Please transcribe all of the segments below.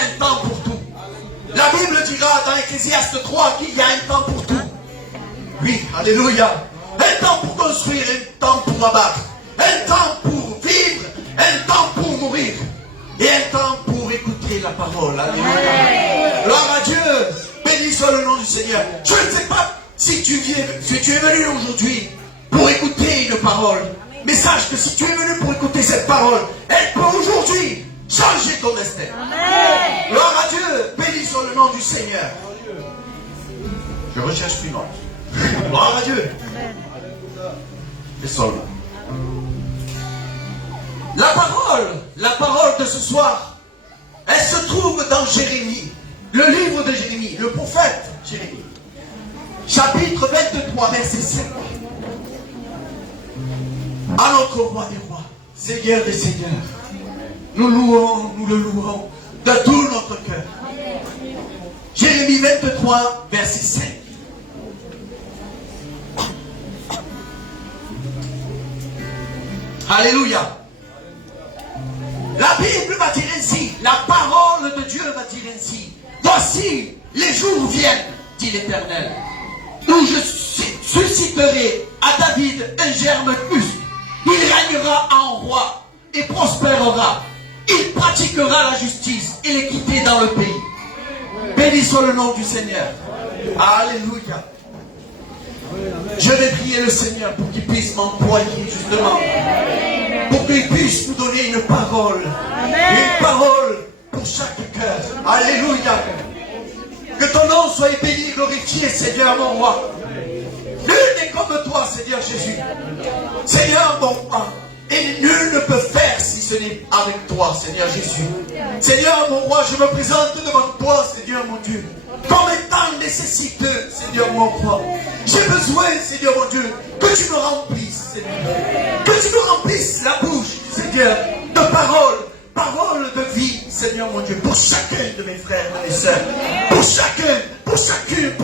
un temps pour tout. La Bible dira dans Ecclésiaste 3 qu'il y a un temps pour tout. Oui, alléluia. Un temps pour construire, un temps pour abattre. Un temps pour vivre, un temps pour mourir. Et un temps pour écouter la parole. Alléluia. Gloire à Dieu. Béni soit le nom du Seigneur. Je ne sais pas si tu es venu aujourd'hui pour écouter une parole. Mais sache que si tu es venu pour écouter cette parole, elle peut aujourd'hui changer ton destin. Amen. Gloire à Dieu. Béni soit le nom du Seigneur. Je recherche plus loin. Gloire à Dieu. Et seulement. La parole de ce soir, elle se trouve dans Jérémie, le livre de Jérémie, le prophète Jérémie, chapitre 23, verset 5. À notre roi des rois, Seigneur des seigneurs, nous le louons de tout notre cœur. Jérémie 23, verset 5. Alléluia. La Bible va dire ainsi, la parole de Dieu va dire ainsi. Voici, les jours viennent, dit l'Éternel, où je susciterai à David un germe juste. Il régnera en roi et prospérera. Il pratiquera la justice et l'équité dans le pays. Béni soit le nom du Seigneur. Alléluia. Je vais prier le Seigneur pour qu'il puisse m'employer justement. Pour qu'il puisse nous donner une parole. Une parole pour chaque cœur. Alléluia. Que ton nom soit béni, glorifié, Seigneur mon roi. Nul n'est comme toi, Seigneur Jésus. Seigneur mon roi. Et nul ne peut faire si ce n'est avec toi, Seigneur Jésus. Seigneur mon roi, je me présente devant toi, Seigneur mon Dieu, comme étant nécessiteux, Seigneur mon roi. J'ai besoin, Seigneur mon Dieu, que tu me remplisses, Seigneur. Que tu me remplisses la bouche, Seigneur, de paroles de vie, Seigneur mon Dieu, pour chacun de mes frères et mes sœurs, pour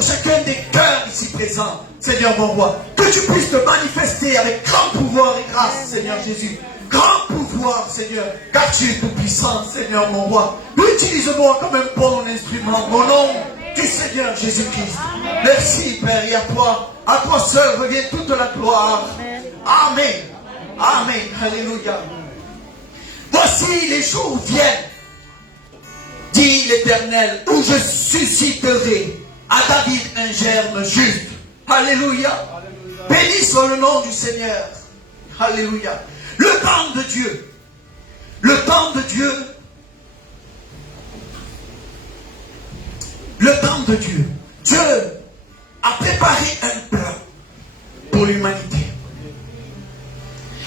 chacun des cœurs ici présents, Seigneur mon roi, que tu puisses te manifester avec grand pouvoir et grâce, Seigneur Jésus. Grand pouvoir, Seigneur, car tu es tout puissant, Seigneur mon roi. Utilise-moi comme un bon instrument, au nom du Seigneur Jésus-Christ. Merci, Père, et à toi seul revient toute la gloire. Amen. Amen. Alléluia. Voici les jours viennent, dit l'Éternel, où je susciterai à David un germe juste. Alléluia. Béni soit le nom du Seigneur. Alléluia. Le temps de Dieu. Le temps de Dieu. Le temps de Dieu. Dieu a préparé un plan pour l'humanité.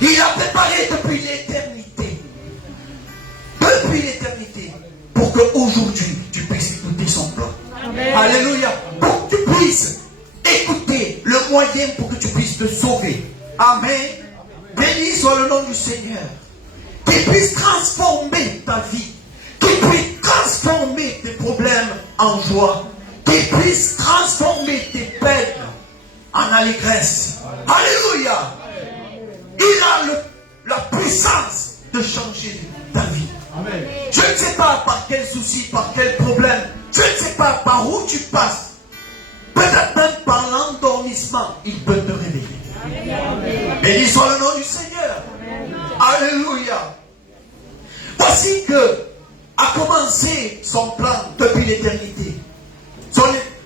Il a préparé depuis l'éternité. Depuis l'éternité. Pour qu'aujourd'hui, tu puisses écouter son plan. Amen. Alléluia. Pour que tu puisses écouter le moyen pour que tu puisses te sauver. Amen. Béni soit le nom du Seigneur. Qu'il puisse transformer ta vie. Qu'il puisse transformer tes problèmes en joie. Qu'il puisse transformer tes peines en allégresse. Alléluia. Il a la puissance de changer ta vie. Amen. Je ne sais pas par quel souci, par quel problème. Je ne sais pas par où tu passes. Peut-être même par l'endormissement, il peut te réveiller. Béni soit le nom du Seigneur. Amen. Alléluia. Voici que a commencé son plan depuis l'éternité.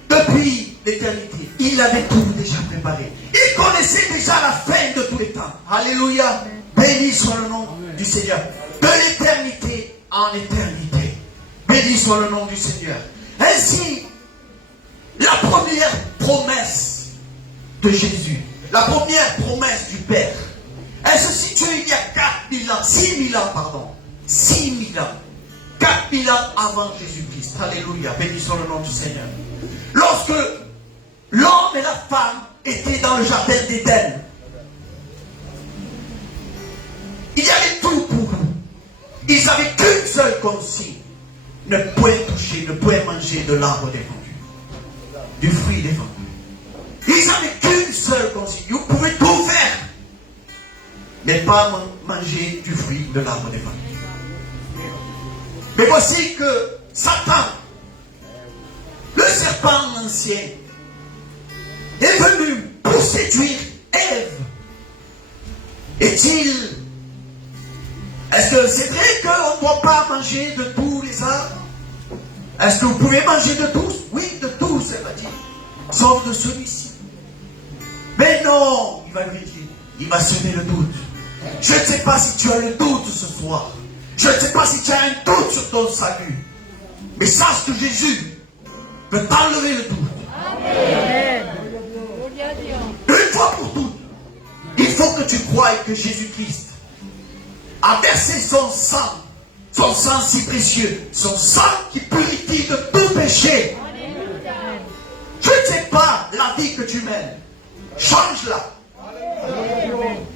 Depuis l'éternité, il avait tout déjà préparé. Il connaissait déjà la fin de tous les temps. Alléluia. Béni soit le nom du Seigneur. De l'éternité en éternité. Béni soit le nom du Seigneur. Ainsi, la première promesse de Jésus, la première promesse du Père, elle se situe il y a 6 000 ans, pardon. 6 000 ans. 4 000 ans avant Jésus-Christ. Alléluia. Béni soit le nom du Seigneur. Lorsque l'homme et la femme étaient dans le jardin d'Éden, il y avait tout pour eux. Ils n'avaient qu'une seule consigne. Ne point toucher, ne point manger de l'arbre défendu. Du fruit défendu. Ils n'avaient qu'une seule consigne. Vous pouvez tout faire, mais pas manger du fruit de l'arbre défendu. Mais voici que Satan, le serpent ancien, est venu pour séduire Ève. Est-ce que c'est vrai qu'on ne doit pas manger de tous les arbres? Est-ce que vous pouvez manger de tous? Oui, de tous, elle va dire. Sauf de celui-ci. Mais non, il va lui dire, il va semer le doute. Je ne sais pas si tu as le doute ce soir. Je ne sais pas si tu as un doute sur ton salut. Mais sache que Jésus peut t'enlever le doute. Amen. Une fois pour toutes, il faut que tu croies que Jésus-Christ a versé son sang si précieux, son sang qui purifie de tout péché. Je ne sais pas la vie que tu mènes. Change-la.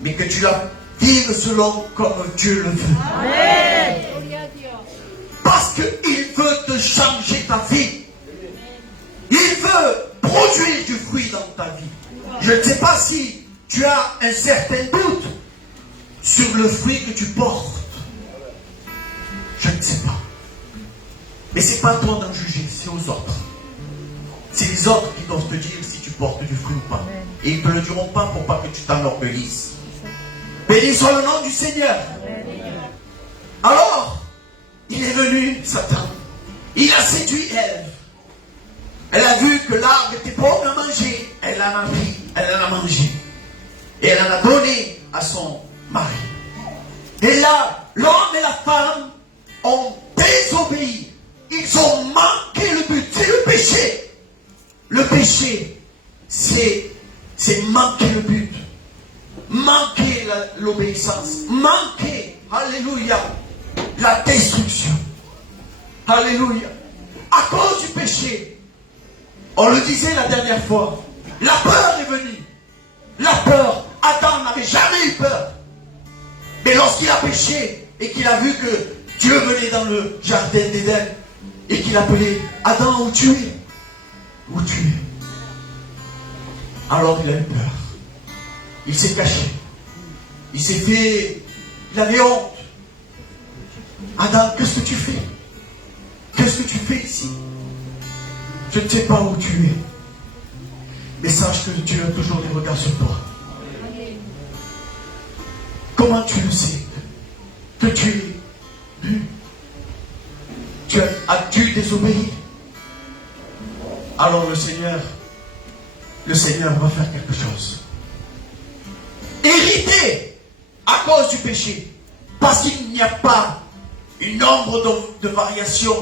Mais que tu la vives selon comme Dieu le veut. Amen. Parce qu'il veut te changer ta vie. Il veut produire du fruit dans ta vie. Je ne sais pas si tu as un certain doute sur le fruit que tu portes. Je ne sais pas. Mais ce n'est pas toi d'en juger, c'est aux autres. C'est les autres qui doivent te dire si tu portes du fruit ou pas. Et ils ne te le diront pas pour pas que tu t'enorgueillisses. Béni soit le nom du Seigneur. Alors, il est venu, Satan. Il a séduit Ève. Elle a vu que l'arbre était bon à manger. Elle en a pris, elle en a mangé. Et elle en a donné à son mari. Et là, l'homme et la femme ont désobéi. Ils ont manqué le but. C'est le péché. Le péché, c'est manquer le but. Manquer l'obéissance. Manquer, alléluia, la destruction. Alléluia. À cause du péché, on le disait la dernière fois, la peur est venue. La peur, Adam n'avait jamais eu peur. Mais lorsqu'il a péché et qu'il a vu que Dieu venait dans le jardin d'Éden et qu'il appelait Adam, où tu es? Où tu es? Alors il a eu peur. Il s'est caché. Il s'est fait... Il avait honte. Adam, qu'est-ce que tu fais? Qu'est-ce que tu fais ici? Je ne sais pas où tu es. Mais sache que Dieu a toujours des regards sur toi. Comment tu le sais que tu es nu? As-tu désobéi? Alors le Seigneur va faire quelque chose. Hérité à cause du péché. Parce qu'il n'y a pas une ombre de variation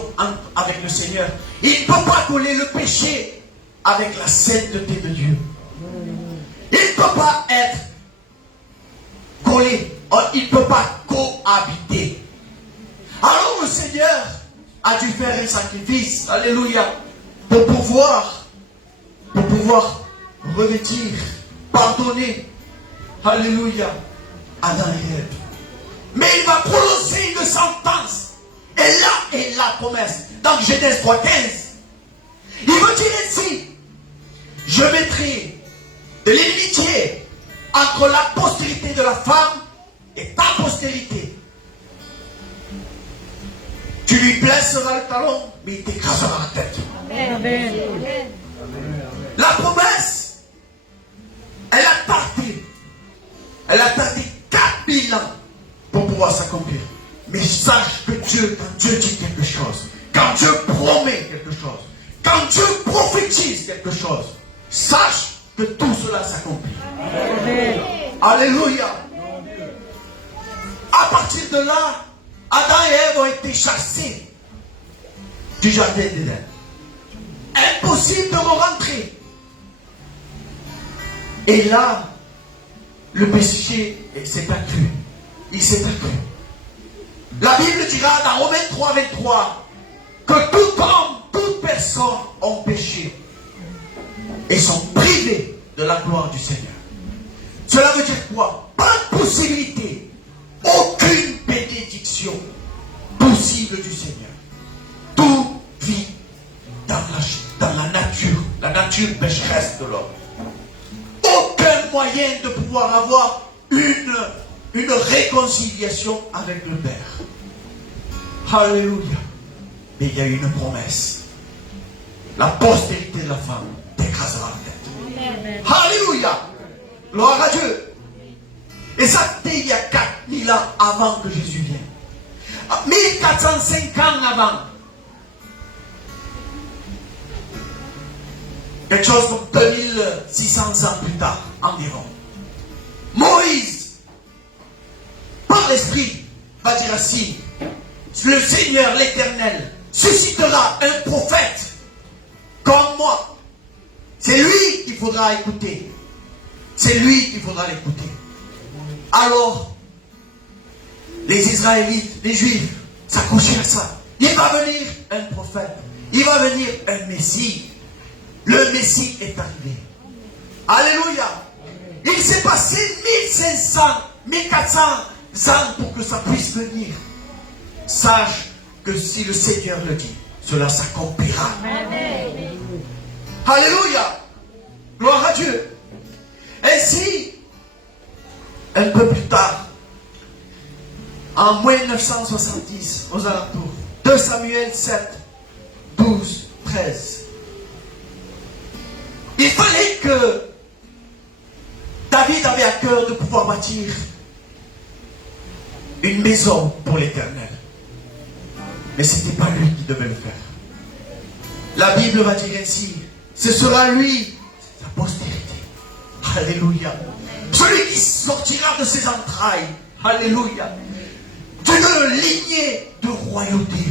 avec le Seigneur. Il ne peut pas coller le péché avec la sainteté de Dieu. Il ne peut pas être collé. Il ne peut pas cohabiter. Alors le Seigneur a dû faire un sacrifice. Alléluia. Pour pouvoir revêtir, pardonner. Alléluia. Adam et Ève. Mais il va prononcer une sentence. Et là est la promesse. Dans Genèse 3:15. Il veut dire ainsi: je mettrai de l'inimitié entre la postérité de la femme et ta postérité. Tu lui blesseras le talon, mais il t'écrasera la tête. Amen. La promesse, elle a tardé. Elle a tardé 4000 ans pour pouvoir s'accomplir. Mais sache que Dieu, quand Dieu dit quelque chose, quand Dieu promet quelque chose, quand Dieu prophétise quelque chose, sache que tout cela s'accomplit. Amen. Alléluia. À partir de là, Adam et Ève ont été chassés du jardin d'Éden. Impossible de rentrer. Et là, le péché s'est accru. Il s'est accru. La Bible dira dans Romains 3:23 que tout homme, toute personne ont péché et sont privés de la gloire du Seigneur. Cela veut dire quoi? Pas de possibilité, aucune bénédiction possible du Seigneur. Tout vit dans la nature pécheresse de l'homme. Aucun moyen de pouvoir avoir une réconciliation avec le Père. Alléluia. Mais il y a eu une promesse. La postérité de la femme t'écrasera la tête. Amen. Alléluia. Gloire à Dieu. Et ça, c'était il y a 4000 ans avant que Jésus vienne. 1405 ans avant. Quelque chose comme 2600 ans plus tard, environ. Moïse, par l'Esprit, va dire ainsi: le Seigneur, l'Éternel, suscitera un prophète comme moi. C'est lui qu'il faudra écouter. C'est lui qu'il faudra l'écouter. Alors, les Israélites, les Juifs, s'accrochaient à ça. Il va venir un prophète. Il va venir un Messie. Le Messie est arrivé. Alléluia. Il s'est passé 1500, 1400 ans pour que ça puisse venir. Sache que si le Seigneur le dit, cela s'accomplira. Alléluia. Gloire à Dieu. Ainsi, un peu plus tard, en 1970, aux alentours, 2 Samuel 7, 12, 13. Il fallait que David avait à cœur de pouvoir bâtir une maison pour l'Éternel. Mais ce n'était pas lui qui devait le faire. La Bible va dire ainsi: ce sera lui, sa postérité. Alléluia. Celui qui sortira de ses entrailles. Alléluia. D'une lignée de royauté.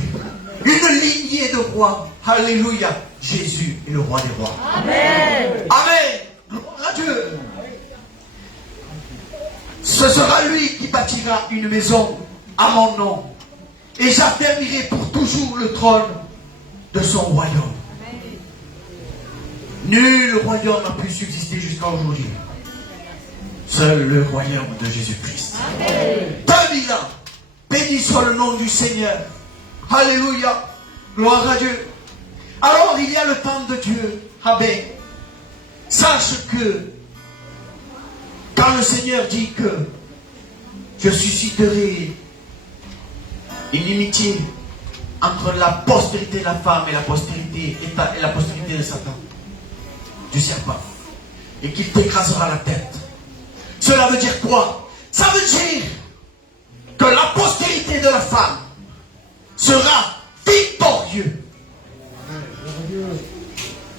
Une lignée de rois. Alléluia. Jésus est le roi des rois. Amen. Amen. Gloire à Dieu. Ce sera lui qui bâtira une maison à mon nom. Et j'affermirai pour toujours le trône de son royaume. Nul royaume n'a pu subsister jusqu'à aujourd'hui. Seul le royaume de Jésus-Christ. 2000 ans. Béni soit le nom du Seigneur. Alléluia. Gloire à Dieu. Alors il y a le temps de Dieu. Amen. Sache que quand le Seigneur dit que je susciterai une inimitié entre la postérité de la femme et la postérité de Satan, du serpent, et qu'il t'écrasera la tête. Cela veut dire quoi? Ça veut dire que la postérité de la femme sera victorieux.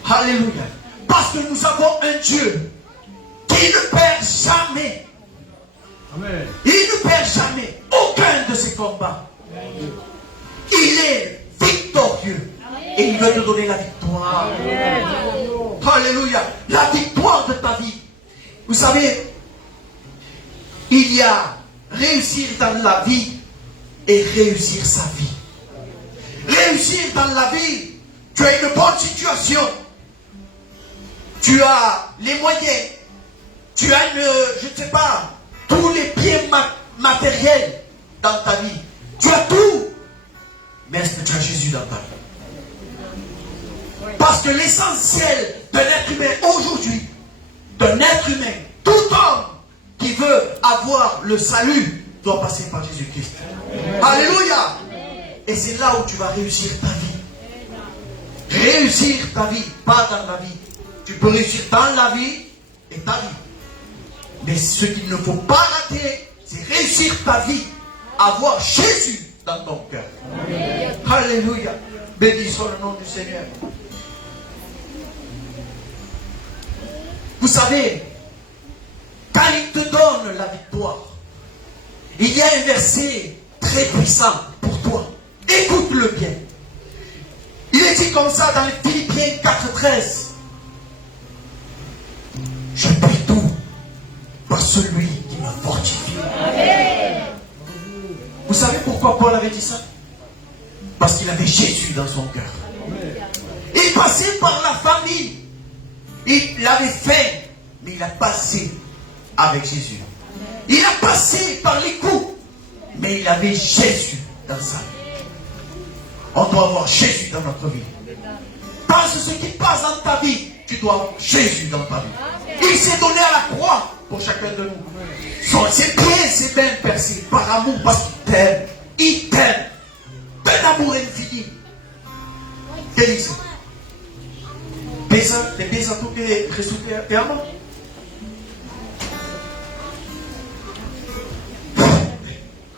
Alléluia. Parce que nous avons un Dieu qui ne perd jamais. Amen. Il ne perd jamais aucun de ses combats. Il est victorieux. Et il veut te donner la victoire. Amen. Alléluia. La victoire de ta vie. Vous savez, il y a réussir dans la vie et réussir sa vie. Réussir dans la vie, tu as une bonne situation. Tu as les moyens. Tu as je ne sais pas, tous les biens matériels dans ta vie. Tu as tout. Mais est-ce que tu as Jésus dans ta vie? Parce que l'essentiel d'un être humain aujourd'hui, d'un être humain, tout homme qui veut avoir le salut doit passer par Jésus-Christ. Alléluia. Et c'est là où tu vas réussir ta vie. Réussir ta vie, pas dans la vie. Tu peux réussir dans la vie et ta vie. Mais ce qu'il ne faut pas rater, c'est réussir ta vie. Avoir Jésus dans ton cœur. Amen. Alléluia. Béni soit le nom du Seigneur. Vous savez, quand il te donne la victoire, il y a un verset très puissant pour toi. Écoute-le bien. Il est dit comme ça dans les Philippiens 4:13. Je puis tout par celui qui me fortifie. Amen. Vous savez pourquoi Paul avait dit ça? Parce qu'il avait Jésus dans son cœur. Il passait par la famille. Il avait faim, mais il a passé avec Jésus. Il a passé par les coups, mais il avait Jésus dans sa vie. On doit avoir Jésus dans notre vie. Pense ce qui passe dans ta vie, tu dois avoir Jésus dans ta vie. Il s'est donné à la croix pour chacun de nous. Ses pieds, ses mains percées par amour, parce qu'il t'aime. Il t'aime. D'un amour infini. ¿Qué dice? ¿Te piensas tú que Jesús te ama?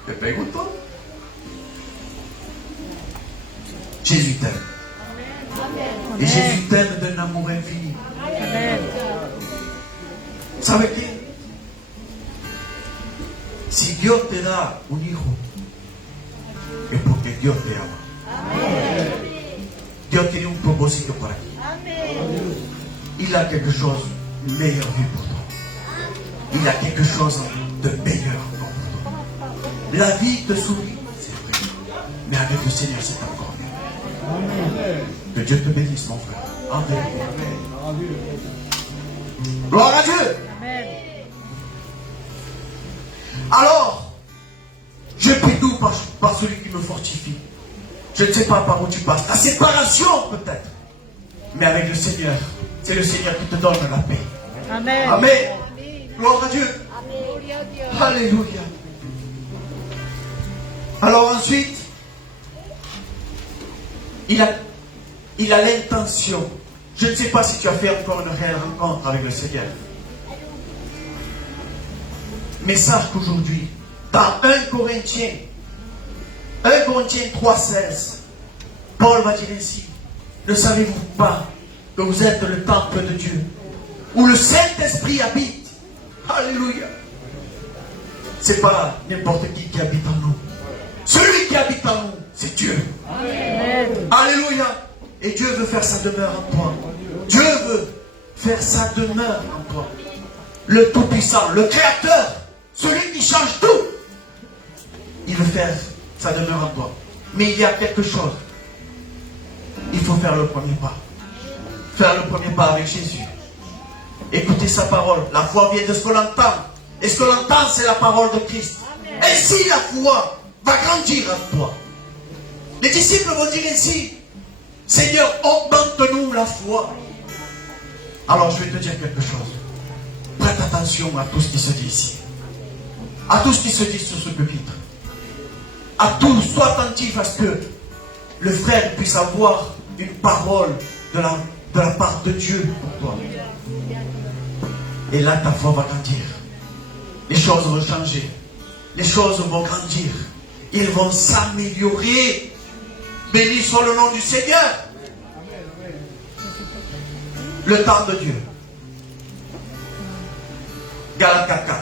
Te pregunto. Jésus t'aime. Et Jésus t'aime d'un amour infini. ¿Sabe qué? Si Dios te da un hijo, es porque Dios te ama. Dios tiene un propósito para ti. Il a quelque chose de meilleur vu pour toi. Il a quelque chose de meilleur pour toi. La vie te sourit, c'est vrai. Mais avec le Seigneur, c'est encore mieux. Que Dieu te bénisse, mon frère. Amen. Gloire à Dieu. Amen. Alors, je prie tout par celui qui me fortifie. Je ne sais pas par où tu passes. La séparation peut-être. Mais avec le Seigneur, c'est le Seigneur qui te donne la paix. Amen. Amen. Amen. Gloire à Dieu. Amen. Alléluia. Alors ensuite, il a l'intention. Je ne sais pas si tu as fait encore une réelle rencontre avec le Seigneur. Mais sache qu'aujourd'hui, dans 1 Corinthiens 3,16, Paul va dire ainsi: ne savez-vous pas que vous êtes le temple de Dieu, où le Saint-Esprit habite? Alléluia. C'est pas n'importe qui habite en nous. Celui qui habite en nous, c'est Dieu. Amen. Alléluia. Et Dieu veut faire sa demeure en toi. Dieu veut faire sa demeure en toi. Le Tout-Puissant, le Créateur, celui qui change tout, il veut faire sa demeure en toi. Mais il y a quelque chose. Il faut faire le premier pas. Faire le premier pas avec Jésus. Écoutez sa parole. La foi vient de ce que l'on entend. Et ce que l'on entend, c'est la parole de Christ. Ainsi, la foi va grandir en toi. Les disciples vont dire ainsi: Seigneur, augmente-nous la foi. Alors, je vais te dire quelque chose. Prête attention à tout ce qui se dit ici. À tout ce qui se dit sur ce pupitre. À tout, sois attentif à ce que le frère puisse avoir une parole de la part de Dieu pour toi. Et là, ta foi va grandir. Les choses vont changer. Les choses vont grandir. Ils vont s'améliorer. Béni soit le nom du Seigneur. Le temps de Dieu. Galates 4:4.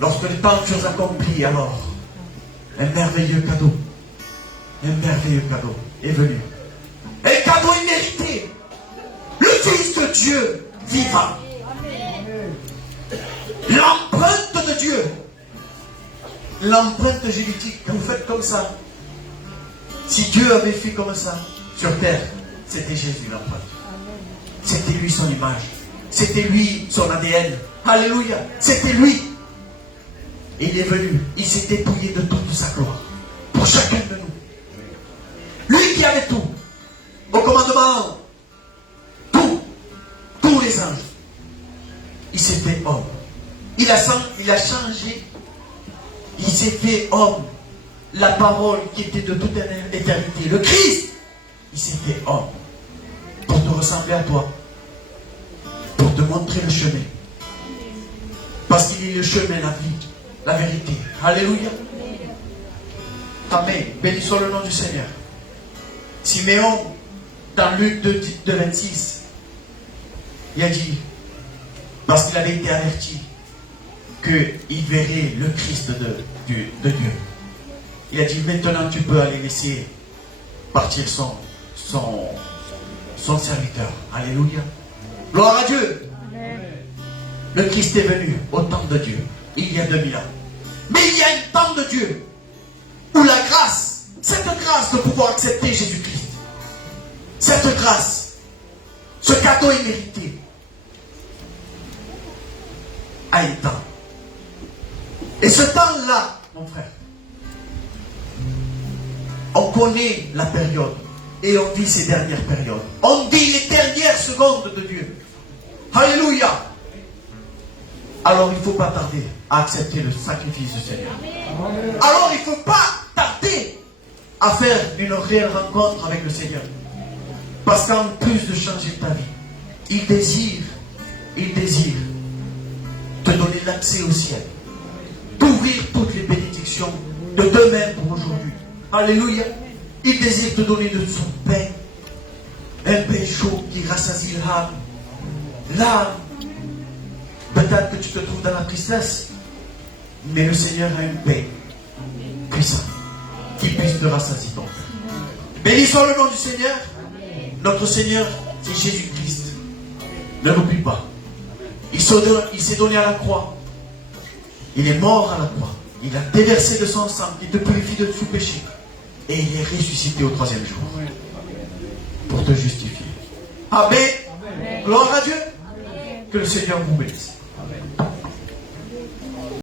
Lorsque les temps furent accomplis, alors un merveilleux cadeau est venu. Un cadeau immérité. Le Fils de Dieu vivant. L'empreinte de Dieu. L'empreinte génétique. Quand vous faites comme ça, si Dieu avait fait comme ça sur terre, c'était Jésus l'empreinte. C'était lui son image. C'était lui son ADN. Alléluia. C'était lui. Et il est venu. Il s'est dépouillé de toute sa gloire. Pour chacun de nous. Lui qui avait tout. Au commandement. Tous les anges. Il s'est fait homme. Il a changé. Il s'est fait homme. La parole qui était de toute éternité. Le Christ. Il s'est fait homme. Pour te ressembler à toi. Pour te montrer le chemin. Parce qu'il est le chemin, la vie, la vérité. Alléluia. Amen. Béni soit le nom du Seigneur. Siméon, dans Luc 2,26, il a dit, parce qu'il avait été averti, qu'il verrait le Christ de Dieu. Il a dit, maintenant tu peux aller laisser partir son serviteur. Alléluia. Gloire à Dieu. Amen. Le Christ est venu au temps de Dieu, il y a 2000 ans. Mais il y a un temps de Dieu où la grâce, cette grâce de pouvoir accepter Jésus-Christ, cette grâce, ce cadeau immérité, a un temps. Et ce temps-là, mon frère, on connaît la période et on vit ces dernières périodes. On vit les dernières secondes de Dieu. Alléluia. Alors il ne faut pas tarder à accepter le sacrifice du Seigneur. Alors il ne faut pas tarder à faire une réelle rencontre avec le Seigneur. Parce qu'en plus de changer ta vie, il désire te donner l'accès au ciel, t'ouvrir toutes les bénédictions de demain pour aujourd'hui. Alléluia. Il désire te donner de son pain, un pain chaud qui rassasie l'âme. L'âme, peut-être que tu te trouves dans la tristesse, mais le Seigneur a un pain puissant qui puisse te rassasier ton cœur. Béni soit le nom du Seigneur. Notre Seigneur, c'est Jésus-Christ. Ne l'oublie pas. Il s'est donné à la croix. Il est mort à la croix. Il a déversé de son sang qui te purifie de tout péché. Et il est ressuscité au 3e jour. Pour te justifier. Amen. Gloire à Dieu. Que le Seigneur vous bénisse.